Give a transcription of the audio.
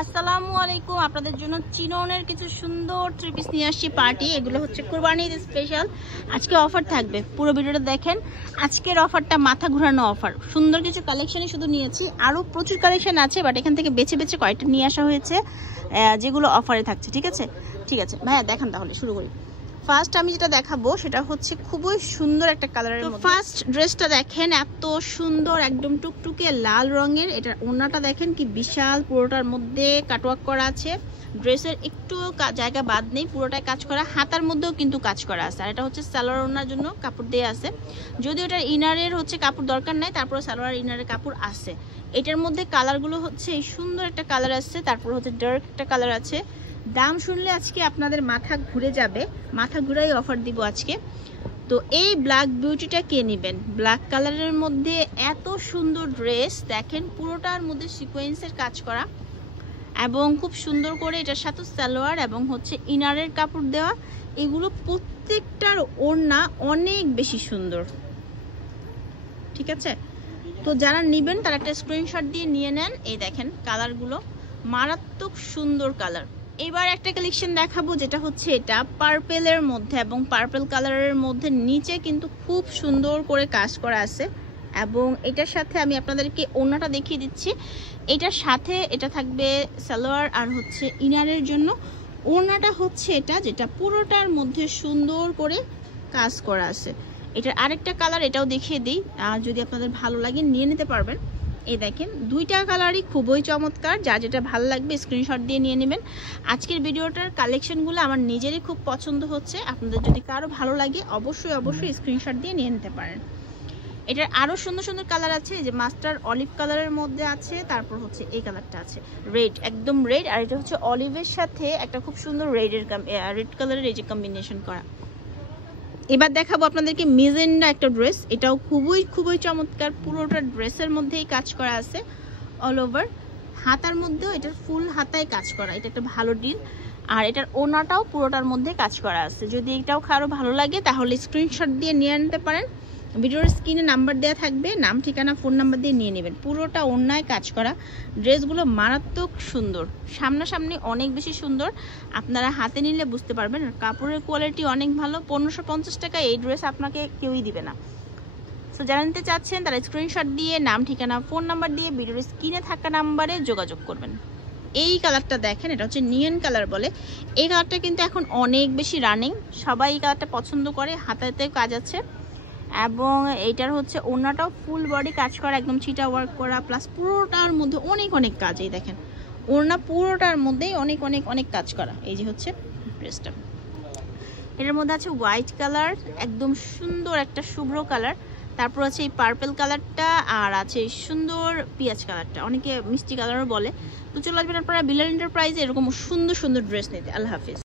আসসালামু আলাইকুম। আপনাদের জন্য চিননের কিছু সুন্দর থ্রি পিস নিয়ে আসছি পার্টি। এগুলো হচ্ছে কুরবানি ঈদ স্পেশাল। আজকে অফার থাকবে, পুরো ভিডিওটা দেখেন। আজকের অফারটা মাথা ঘোরানো অফার। সুন্দর কিছু কালেকশনই শুধু নিয়েছি, আরও প্রচুর কালেকশন আছে, বাট এখান থেকে বেছে বেছে কয়েকটা নিয়ে আসা হয়েছে যেগুলো অফারে থাকছে। ঠিক আছে ভাইয়া, দেখান তাহলে শুরু করি। ফার্স্ট আমি যেটা দেখাবো সেটা হচ্ছে খুবই সুন্দর একটা কালারের মধ্যে। ফার্স্ট ড্রেসটা দেখেন, এত সুন্দর, একদম টুকটুকে লাল রঙের। এটার ওড়নাটা দেখেন কি বিশাল, পুরোটার মধ্যে কাটওয়ার্ক করা আছে। ড্রেসের একটু জায়গা বাদ নেই, পুরোটাই কাজ করা। হাতার মধ্যেও কিন্তু কাজ করা আছে। আর এটা হচ্ছে সালোয়ার ওড়নার জন্য কাপড় দেওয়া আছে, যদিও এটার ইনারের হচ্ছে কাপড় দরকার নাই, তারপরে সালোয়ার ইনারের কাপড় আছে। এটার মধ্যে কালারগুলো হচ্ছে এই সুন্দর একটা কালার আছে, তারপর হচ্ছে ডার্ক একটা কালার আছে। দাম শুনলে আজকে আপনাদের মাথা ঘুরে যাবে, মাথা ঘুরাই অফার দিব আজকে। তো এই ব্ল্যাক বিউটিটা কে নেবেন? ব্ল্যাক কালারের মধ্যে এত সুন্দর ড্রেস দেখেন, পুরোটার মধ্যে সিকোয়েন্সের কাজ করা এবং খুব সুন্দর করে এটার সাথে সালোয়ার এবং হচ্ছে ইনারের কাপড় দেওয়া। এগুলো প্রত্যেকটার ওড়না অনেক বেশি সুন্দর। ঠিক আছে, তো যারা নেবেন তারা একটা স্ক্রিনশট দিয়ে নিয়ে নেন। এই দেখেন কালারগুলো মারাত্মক সুন্দর কালার। এবার একটা কালেকশন দেখাবো যেটা হচ্ছে এটা পার্পেলের মধ্যে এবং পার্পেল কালারের মধ্যে নিচে কিন্তু খুব সুন্দর করে কাজ করা আছে। এবং এটার সাথে আমি আপনাদেরকে ওড়নাটা দেখিয়ে দিচ্ছি। এটার সাথে এটা থাকবে সালোয়ার আর হচ্ছে ইনারের জন্য। ওড়নাটা হচ্ছে এটা, যেটা পুরোটার মধ্যে সুন্দর করে কাজ করা আছে। এটার আরেকটা কালার, এটাও দেখিয়ে দিই, আর যদি আপনাদের ভালো লাগে নিয়ে নিতে পারবেন। এই দেখেন দুইটা কালারই খুবই চমৎকার, যা যেটা ভালো লাগবে স্ক্রিনশট দিয়ে নিয়ে নেবেন। আজকের ভিডিওটার কালেকশনগুলো আমার নিজেরই খুব পছন্দ হচ্ছে। আপনাদের যদি কারো ভালো লাগে অবশ্যই স্ক্রিনশট দিয়ে নিয়ে নিতে পারেন। এটার আরও সুন্দর সুন্দর কালার আছে, যে মাস্টার অলিভ কালারের মধ্যে আছে, তারপর হচ্ছে এই কালারটা আছে রেড, একদম রেড। আর এটা হচ্ছে অলিভের সাথে একটা খুব সুন্দর রেড কালারের এই যে কম্বিনেশন করা। এবার দেখাবো আপনাদেরকে মেজেন্ডা একটা ড্রেস। এটাও খুবই চমৎকার, পুরোটা ড্রেসের মধ্যেই কাজ করা আছে অল ওভার। হাতার মধ্যেও এটা ফুল হাতায় কাজ করা, এটা একটা ভালো ডিল। আর এটার ওড়নাটাও পুরোটার মধ্যে কাজ করা আছে। যদি এটাও কারো ভালো লাগে তাহলে স্ক্রিনশট দিয়ে নিয়ে নিতে পারেন। ভিডিওর স্ক্রিনে নাম্বার দেওয়া থাকবে, নাম ঠিকানা ফোন নাম্বার দিয়ে নিয়ে নেবেন। পুরোটা ওড়নায় কাজ করা। ড্রেসগুলো মারাত্মক সুন্দর, সামনাসামনি অনেক বেশি সুন্দর, আপনারা হাতে নিলে বুঝতে পারবেন। আর কাপড়ের কোয়ালিটি অনেক ভালো। 1550 টাকা এই ড্রেস আপনাকে কেউই দিবে না। সো যারা নিতে চাচ্ছেন তারা স্ক্রিনশট দিয়ে নাম ঠিকানা ফোন নাম্বার দিয়ে ভিডিওর স্ক্রিনে থাকা নাম্বারে যোগাযোগ করবেন। এই কালারটা দেখেন, এটা হচ্ছে নিয়ন কালার বলে। এই কালারটা কিন্তু এখন অনেক বেশি রানিং, সবাই এই কালারটা পছন্দ করে। হাতাতে কাজ আছে এবং এইটার হচ্ছে ওড়নাটাও ফুল বডি কাজ করা, একদম ছিটা ওয়ার্ক করা, প্লাস পুরোটার মধ্যে অনেক কাজ। এই দেখেন ওড়না পুরোটার মধ্যেই অনেক কাজ করা। এই যে হচ্ছে ড্রেসটা, এটার মধ্যে আছে হোয়াইট কালার, একদম সুন্দর একটা শুভ্র কালার, তারপর আছে এই পার্পেল কালারটা, আর আছে এই সুন্দর পিঁয়াজ কালারটা, অনেকে মিষ্টি কালারও বলে। তো চলে আসবেন আপনারা বিলাল এন্টারপ্রাইজে এরকম সুন্দর ড্রেস নিতে। আল্লাহ হাফিজ।